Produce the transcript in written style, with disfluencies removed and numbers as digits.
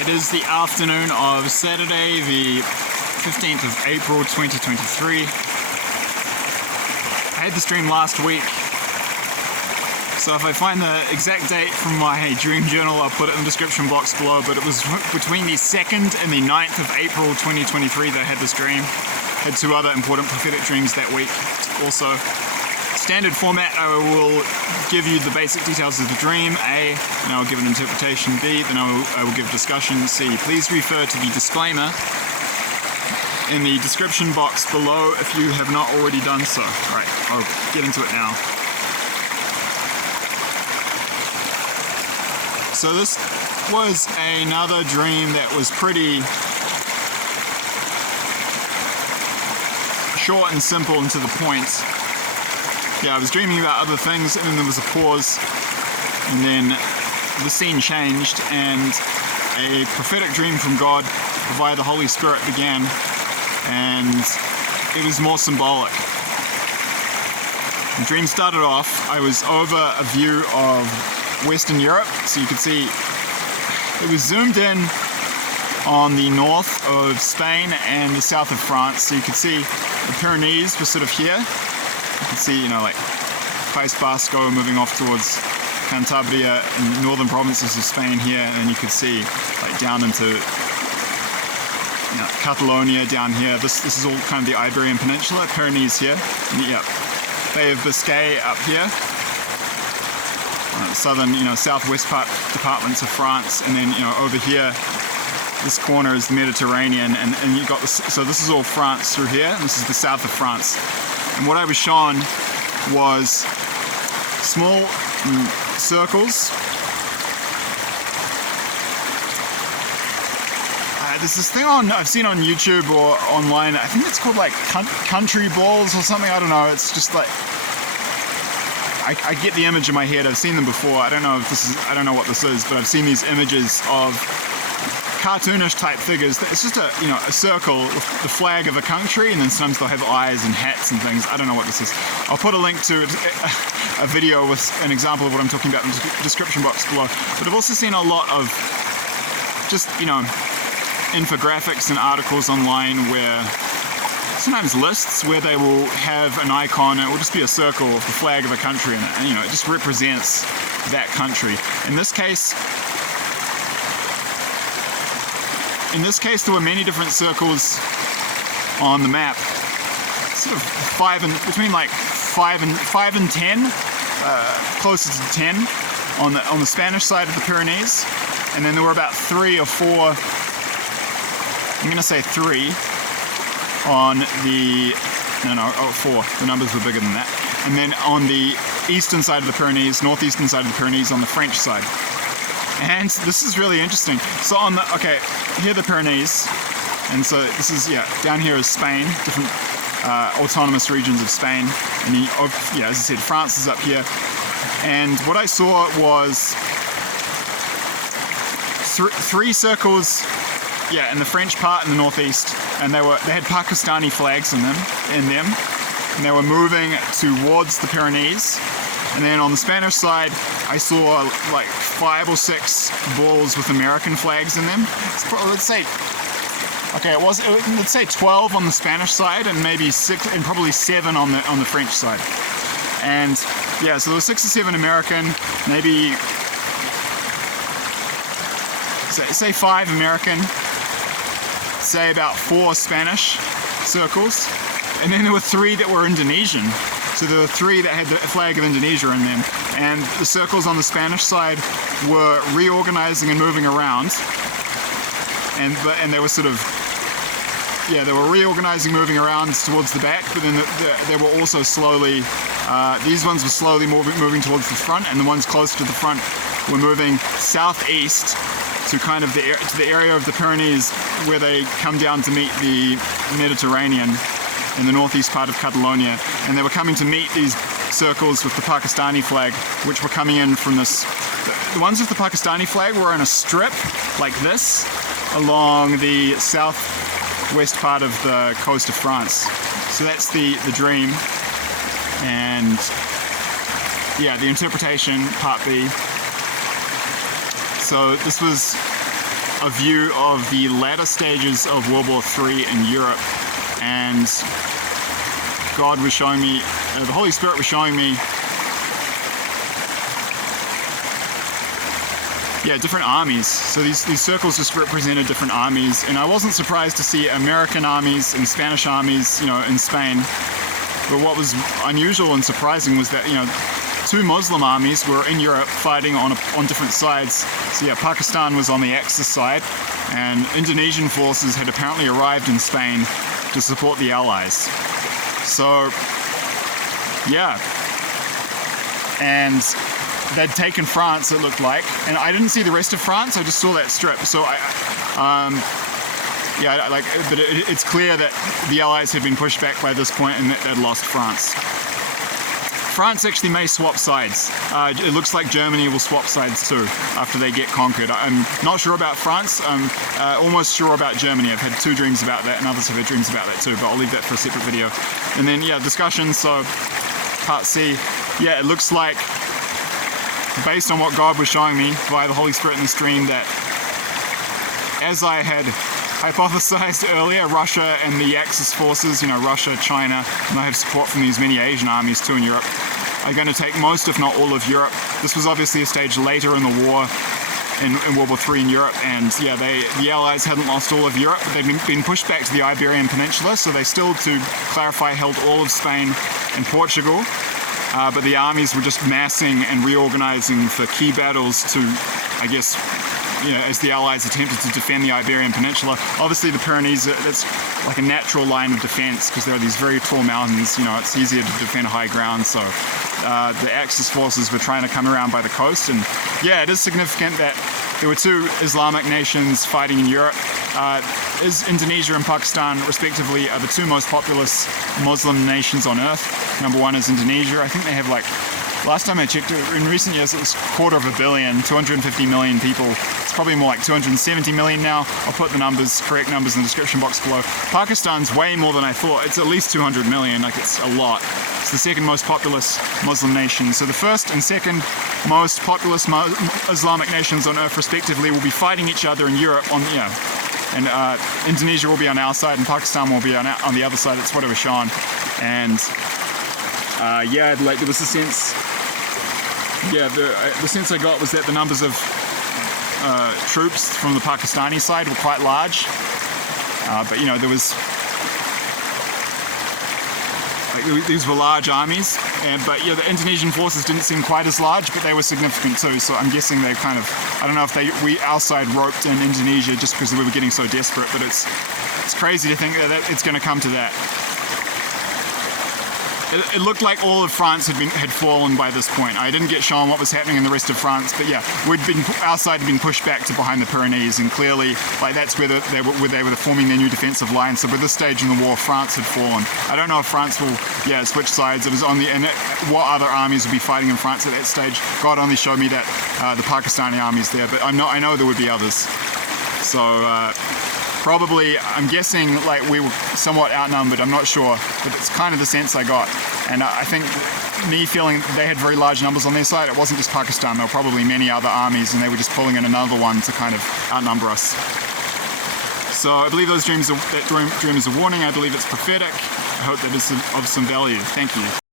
It is the afternoon of Saturday, the 15th of April 2023. I had this dream last week, so if I find the exact date from my dream journal, I'll put it in the description box below, but it was between the 2nd and the 9th of April 2023 that I had this dream. I had two other important prophetic dreams that week also. Standard format, I will give you the basic details of the dream, A, and I will give an interpretation, B, then I will give discussion, C. Please refer to the disclaimer in the description box below if you have not already done so. Alright, I'll get into it now. So this was another dream that was pretty short and simple and to the point. Yeah, I was dreaming about other things, and then there was a pause, and then the scene changed, and a prophetic dream from God via the Holy Spirit began, and it was more symbolic. The dream started off, I was over a view of Western Europe, so you could see it was zoomed in on the north of Spain and the south of France, so you could see the Pyrenees were sort of here. You can see, like País Vasco moving off towards Cantabria and northern provinces of Spain here, and you could see like down into Catalonia down here. This is all kind of the Iberian Peninsula, Pyrenees here, and Bay of Biscay up here, southern, southwest departments of France, and then over here, this corner is the Mediterranean, and you got this. So this is all France through here, and this is the south of France. And what I was shown was small circles. There's this thing I've seen on YouTube or online. I think it's called like country balls or something. I don't know. It's just like I get the image in my head. I've seen them before. I don't know what this is, but I've seen these images of cartoonish type figures. It's just a circle with the flag of a country, and then sometimes they'll have eyes and hats and things. I don't know what this is. I'll put a link to a video with an example of what I'm talking about in the description box below. But I've also seen a lot of just infographics and articles online where sometimes lists where they will have an icon. It will just be a circle with the flag of a country in it, and it just represents that country. In this case, there were many different circles on the map, sort of between like 5 and 10, closer to 10 on the Spanish side of the Pyrenees, and then there were about 3 or 4. I'm going to say 3 on the 4. The numbers were bigger than that, and then on the eastern side of the Pyrenees, northeastern side of the Pyrenees, on the French side. And this is really interesting. So here are the Pyrenees, and so this is, down here is Spain, different autonomous regions of Spain, and as I said, France is up here. And what I saw was three circles, in the French part in the northeast, and they had Pakistani flags in them, and they were moving towards the Pyrenees. And then on the Spanish side, I saw like 5 or 6 balls with American flags in them. Let's say 12 on the Spanish side, and maybe 6, and probably 7 on the French side. And so there were 6 or 7 American, maybe say 5 American, say about 4 Spanish circles, and then there were 3 that were Indonesian. So there were 3 that had the flag of Indonesia in them, and the circles on the Spanish side were reorganizing and moving around, and they were sort of, they were reorganizing, moving around towards the back, but then they were also slowly, these ones were slowly moving towards the front, and the ones closer to the front were moving southeast to kind of to the area of the Pyrenees where they come down to meet the Mediterranean in the northeast part of Catalonia, and they were coming to meet these circles with the Pakistani flag, which were coming in from this. The ones with the Pakistani flag were in a strip like this along the southwest part of the coast of France. So that's the dream, and the interpretation, part B. So this was a view of the latter stages of World War III in Europe, and God was showing me, the Holy Spirit was showing me, yeah, different armies. So these circles just represented different armies, and I wasn't surprised to see American armies and Spanish armies, you know, in Spain. But what was unusual and surprising was that, you know, two Muslim armies were in Europe fighting on different sides. So yeah, Pakistan was on the Axis side, and Indonesian forces had apparently arrived in Spain to support the Allies. So yeah, and they'd taken France, it looked like, and I didn't see the rest of France. I just saw that strip. So yeah, like, but it's clear that the Allies had been pushed back by this point and that they'd lost France. France actually may swap sides. It looks like Germany will swap sides too after they get conquered. I'm not sure about France. I'm almost sure about Germany. I've had two dreams about that, and others have had dreams about that too, but I'll leave that for a separate video. And then, yeah, discussion. So, part C. Yeah, it looks like, based on what God was showing me via the Holy Spirit in this dream, that as I had hypothesized earlier, Russia and the Axis forces, you know, Russia, China, and I have support from these many Asian armies too in Europe, are going to take most, if not all, of Europe. This was obviously a stage later in the war, in World War III in Europe, and yeah, the Allies hadn't lost all of Europe. They'd been pushed back to the Iberian Peninsula, so they still, to clarify, held all of Spain and Portugal. But the armies were just massing and reorganizing for key battles to, I guess, you know, as the Allies attempted to defend the Iberian Peninsula. Obviously the Pyrenees, that's like a natural line of defense because there are these very tall mountains, you know, it's easier to defend high ground, so the Axis forces were trying to come around by the coast. And yeah, it is significant that there were two Islamic nations fighting in Europe. Indonesia and Pakistan, respectively, are the two most populous Muslim nations on earth. Number one is Indonesia. I think they have, like, last time I checked, in recent years it was 250 million, 250 million people. It's probably more like 270 million now. I'll put the correct numbers in the description box below. Pakistan's way more than I thought. It's at least 200 million, like, it's a lot. It's the second most populous Muslim nation. So the first and second most populous Islamic nations on earth, respectively, will be fighting each other in Europe on, you know, and Indonesia will be on our side and Pakistan will be on the other side. That's what it was shown. And yeah, like, there was a sense, yeah, the sense I got was that the numbers of troops from the Pakistani side were quite large, but you know, there was, like, these were large armies, but yeah, the Indonesian forces didn't seem quite as large, but they were significant too. So I'm guessing they kind of, I don't know if our side roped in Indonesia just because we were getting so desperate, but it's crazy to think that it's going to come to that. It looked like all of France had fallen by this point. I didn't get shown what was happening in the rest of France, but yeah, our side had been pushed back to behind the Pyrenees, and clearly, like, that's where they were forming their new defensive line. So by this stage in the war, France had fallen. I don't know if France will, yeah, switch sides. It was on what other armies would be fighting in France at that stage. God only showed me that the Pakistani armies there, but I know there would be others. So probably, I'm guessing, like, we were somewhat outnumbered, I'm not sure, but it's kind of the sense I got. And I think me feeling they had very large numbers on their side, it wasn't just Pakistan, there were probably many other armies, and they were just pulling in another one to kind of outnumber us. So I believe that dream is a warning. I believe it's prophetic. I hope that is of some value. Thank you.